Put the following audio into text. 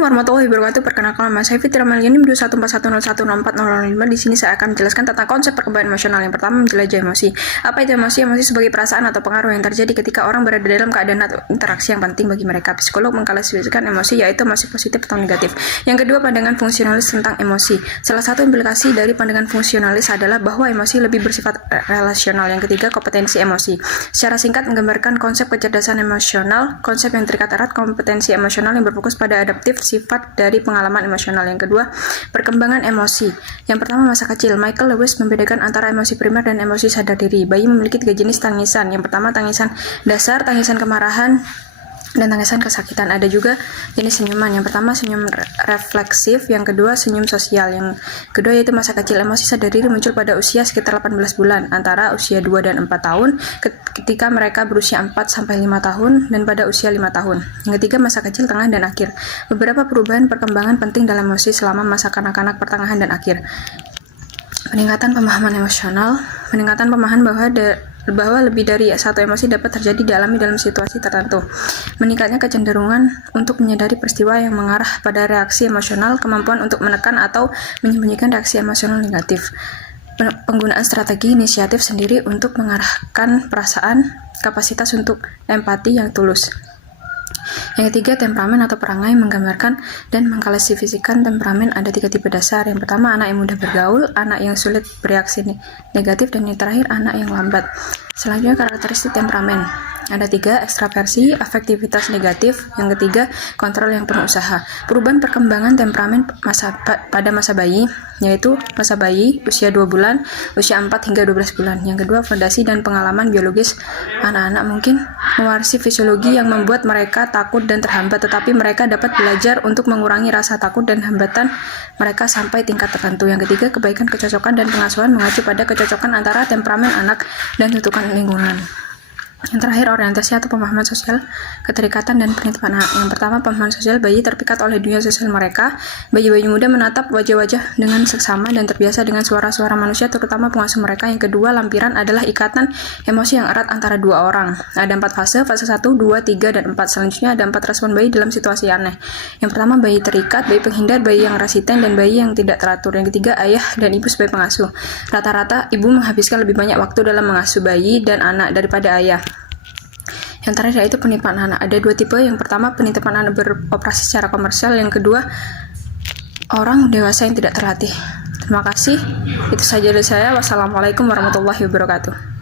Warahmatullahi wabarakatuh. Perkenalkan nama saya Fitri Amaliani 2141010405. Di sini saya akan menjelaskan tentang konsep perkembangan emosional. Yang pertama, menjelajah emosi. Apa itu emosi? Emosi sebagai perasaan atau pengaruh yang terjadi ketika orang berada dalam keadaan atau interaksi yang penting bagi mereka. Psikolog mengklasifikasikan emosi yaitu emosi positif atau negatif. Yang kedua, pandangan fungsionalis tentang emosi. Salah satu implikasi dari pandangan fungsionalis adalah bahwa emosi lebih bersifat relasional. Yang ketiga, kompetensi emosi. Secara singkat menggambarkan konsep kecerdasan emosional, konsep yang terikat erat kompetensi emosional yang berfokus pada adaptif sifat dari pengalaman emosional. Yang kedua, perkembangan emosi. Yang pertama, masa kecil. Michael Lewis membedakan antara emosi primer dan emosi sadar diri. Bayi memiliki 3 jenis tangisan. Yang pertama, tangisan dasar, tangisan kemarahan, dan tangisan kesakitan. Ada juga jenis senyuman. Yang pertama, senyum refleksif. Yang kedua, senyum sosial. Yang kedua yaitu masa kecil. Emosi sadar diri muncul pada usia sekitar 18 bulan, antara usia 2 dan 4 tahun, ketika mereka berusia 4-5 tahun, dan pada usia 5 tahun. Yang ketiga, masa kecil, tengah, dan akhir. Beberapa perubahan perkembangan penting dalam emosi selama masa kanak-kanak, pertengahan, dan akhir. Peningkatan pemahaman emosional. Peningkatan pemahaman bahwa lebih dari satu emosi dapat terjadi dialami dalam situasi tertentu. Meningkatnya kecenderungan untuk menyadari peristiwa yang mengarah pada reaksi emosional, kemampuan untuk menekan atau menyembunyikan reaksi emosional negatif. Penggunaan strategi inisiatif sendiri untuk mengarahkan perasaan, kapasitas untuk empati yang tulus. Yang ketiga, temperamen atau perangai menggambarkan dan mengklasifikasikan temperamen. Ada 3 tipe dasar. Yang pertama, anak yang mudah bergaul, anak yang sulit bereaksi negatif, dan yang terakhir, anak yang lambat. Selanjutnya, karakteristik temperamen. Ada 3, ekstraversi, afektivitas negatif. Yang ketiga, kontrol yang penuh usaha. Perubahan perkembangan temperamen pada masa bayi, yaitu masa bayi, usia 2 bulan, usia 4 hingga 12 bulan. Yang kedua, fondasi dan pengalaman biologis. Anak-anak mungkin mewarisi fisiologi yang membuat mereka takut dan terhambat, tetapi mereka dapat belajar untuk mengurangi rasa takut dan hambatan mereka sampai tingkat tertentu. Yang ketiga, kebaikan kecocokan dan pengasuhan mengacu pada kecocokan antara temperamen anak dan tuntutan lingkungan. Yang terakhir, orientasi atau pemahaman sosial, keterikatan dan penitipan anak. Yang pertama, pemahaman sosial. Bayi terpikat oleh dunia sosial mereka. Bayi-bayi muda menatap wajah-wajah dengan seksama dan terbiasa dengan suara-suara manusia, terutama pengasuh mereka. Yang kedua, lampiran adalah ikatan emosi yang erat antara dua orang. Ada 4 fase, fase 1, 2, 3, dan 4. Selanjutnya ada 4 respon bayi dalam situasi aneh. Yang pertama, bayi terikat, bayi penghindar, bayi yang resisten, dan bayi yang tidak teratur. Yang ketiga, ayah dan ibu sebagai pengasuh. Rata-rata ibu menghabiskan lebih banyak waktu dalam mengasuh bayi dan anak daripada ayah. Yang terakhir yaitu penitipan anak. Ada 2 tipe. Yang pertama, penitipan anak beroperasi secara komersial. Yang kedua, orang dewasa yang tidak terlatih. Terima kasih. Itu saja dari saya. Wassalamualaikum warahmatullahi wabarakatuh.